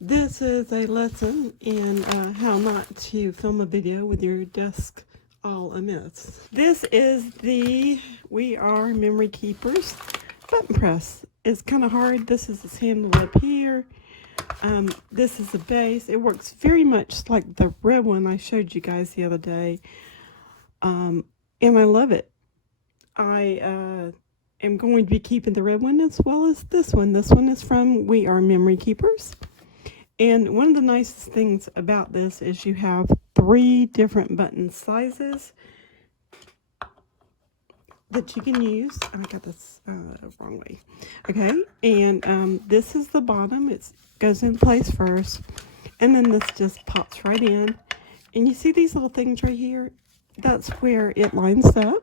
This is a lesson in how not to film a video with your desk all a mess. This is the We Are Memory Keepers button press. It's kind of hard. This is its handle up here. This is the base. It works very much like the red one I showed you guys the other day. And I love it. I am going to be keeping the red one as well as this one. This one is from We Are Memory Keepers. And one of the nicest things about this is you have 3 different button sizes that you can use. I got this wrong way. Okay, and this is the bottom. It goes in place first, and then this just pops right in. And you see these little things right here? That's where it lines up.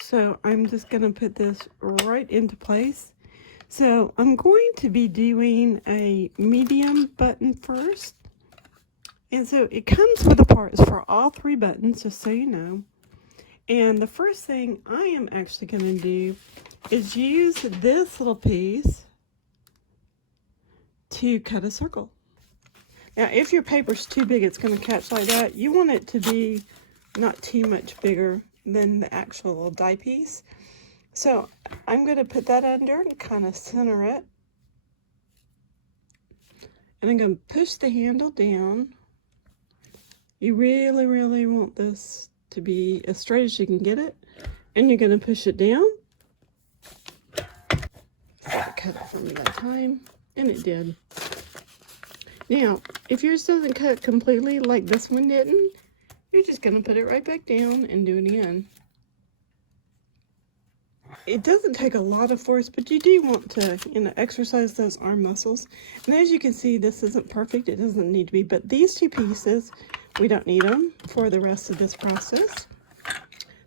So I'm just going to put this right into place. So I'm going to be doing a medium button first. And so it comes with the parts for all 3 buttons, just so you know. And the first thing I am actually going to do is use this little piece to cut a circle. Now, if your paper's too big, it's going to catch like that. You want it to be not too much bigger than the actual die piece. So I'm going to put that under and kind of center it. And I'm going to push the handle down. You really, really want this to be as straight as you can get it. And you're going to push it down. Cut it for me that time. And it did. Now, if yours doesn't cut completely like this one didn't, you're just going to put it right back down and do it again. It doesn't take a lot of force, but you do want to, exercise those arm muscles. And as you can see, this isn't perfect. It doesn't need to be. But these 2 pieces, we don't need them for the rest of this process.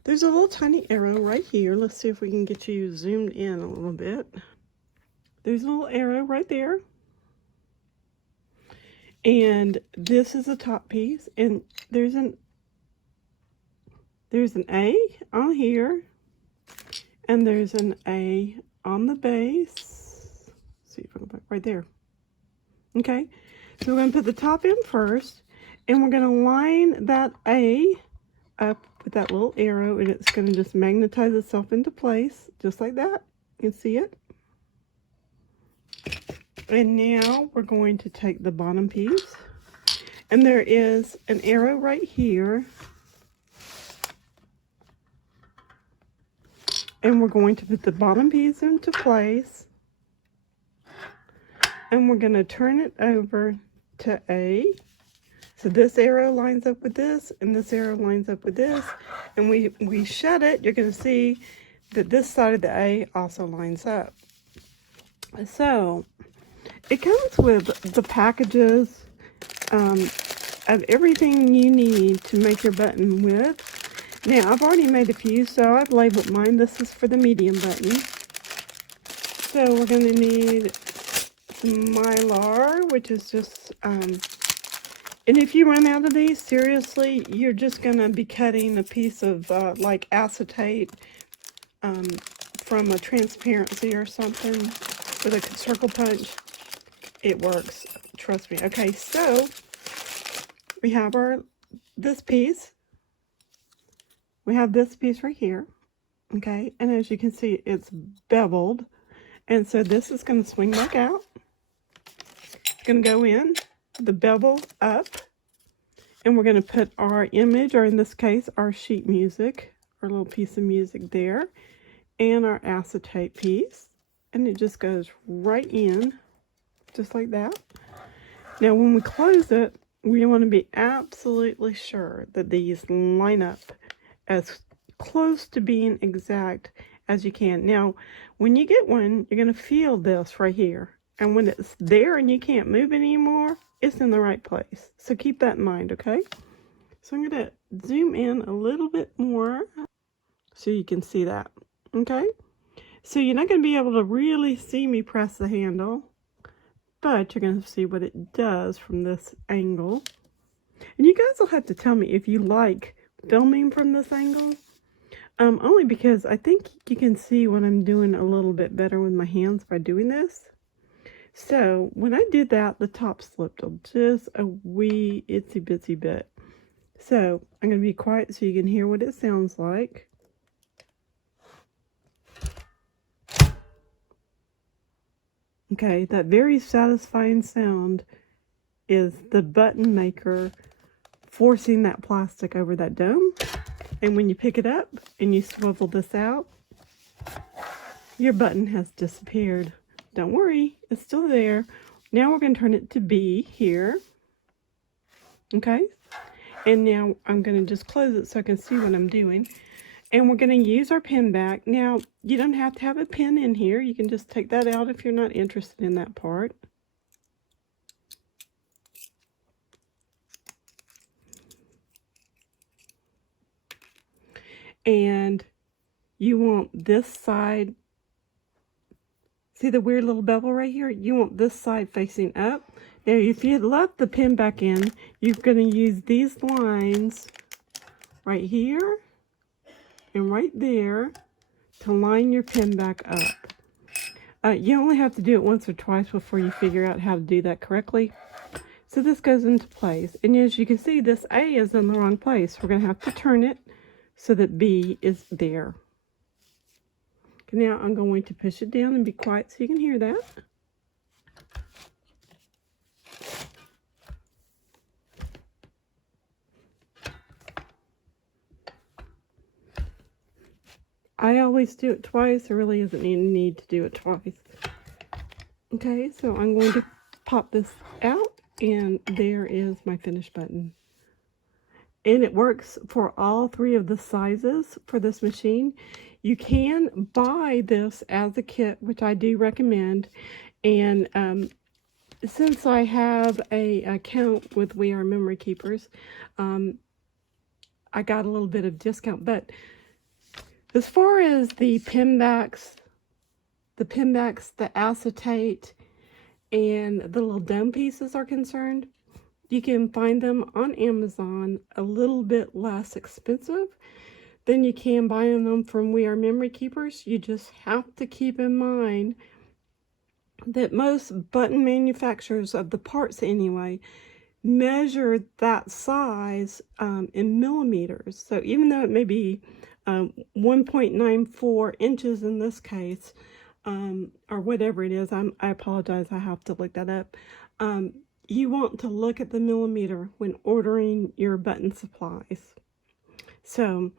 There's a little tiny arrow right here. Let's see if we can get you zoomed in a little bit. There's a little arrow right there. And this is the top piece. And there's an A on here. And there's an A on the base. Let's see if I can put it right there. Okay, so we're going to put the top in first, and we're going to line that A up with that little arrow, and it's going to just magnetize itself into place, just like that. You can see it. And now we're going to take the bottom piece, and there is an arrow right here. And we're going to put the bottom piece into place. And we're going to turn it over to A. So this arrow lines up with this, and this arrow lines up with this. And we shut it. You're going to see that this side of the A also lines up. So it comes with the packages of everything you need to make your button with. Now, I've already made a few, so I've labeled mine. This is for the medium button. So we're going to need some Mylar, which is just, and if you run out of these, seriously, you're just going to be cutting a piece of, like acetate from a transparency or something with a circle punch. It works, trust me. Okay, so we have this piece. We have this piece right here, okay? And as you can see, it's beveled. And so this is going to swing back out. It's going to go in, the bevel up. And we're going to put our image, or in this case, our sheet music, our little piece of music there. And our acetate piece. And it just goes right in, just like that. Now, when we close it, we want to be absolutely sure that these line up as close to being exact as you can. Now, when you get one, you're going to feel this right here. And when it's there and you can't move it anymore, it's in the right place. So keep that in mind, okay? So I'm going to zoom in a little bit more so you can see that, okay? So you're not going to be able to really see me press the handle, but you're going to see what it does from this angle. And you guys will have to tell me if you like filming from this angle, only because I think you can see what I'm doing a little bit better with my hands by doing this. So when I did that, the top slipped just a wee itsy bitsy bit. So I'm going to be quiet so you can hear what it sounds like. Okay, that very satisfying sound is the button maker forcing that plastic over that dome. And when you pick it up and you swivel this out, your button has disappeared. Don't worry, it's still there. Now we're going to turn it to B here. Okay, and now I'm going to just close it so I can see what I'm doing. And we're going to use our pin back. Now, you don't have to have a pin in here. You can just take that out if you're not interested in that part. And you want this side, see the weird little bevel right here? You want this side facing up. Now, if you left the pin back in, you're going to use these lines right here and right there to line your pin back up. You only have to do it once or twice before you figure out how to do that correctly. So this goes into place. And as you can see, this A is in the wrong place. We're going to have to turn it so that B is there. Now I'm going to push it down and be quiet so you can hear that. I always do it twice. There really isn't any need to do it twice. Okay, so I'm going to pop this out, and there is my finish button. And it works for all three of the sizes for this machine. You can buy this as a kit, which I do recommend. And since I have an account with We Are Memory Keepers, I got a little bit of discount. But as far as the pin backs, the acetate, and the little dome pieces are concerned, you can find them on Amazon a little bit less expensive than you can buying them from We Are Memory Keepers. You just have to keep in mind that most button manufacturers of the parts anyway measure that size in millimeters. So even though it may be 1.94 inches in this case, or whatever it is, I apologize, I have to look that up. You want to look at the millimeter when ordering your button supplies. So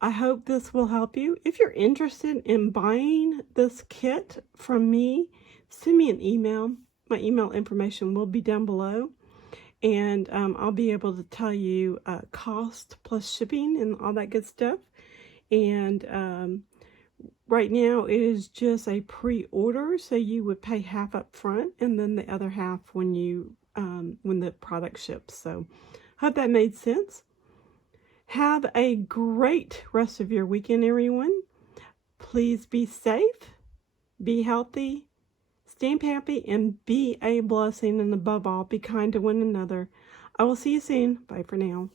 I hope this will help you. If you're interested in buying this kit from me, send me an email. My email information will be down below. And I'll be able to tell you cost plus shipping and all that good stuff. And right now it is just a pre-order, so you would pay half up front and then the other half when the product ships. So hope that made sense. Have a great rest of your weekend, everyone. Please be safe, be healthy, stay happy, and be a blessing, and above all, be kind to one another. I will see you soon. Bye for now.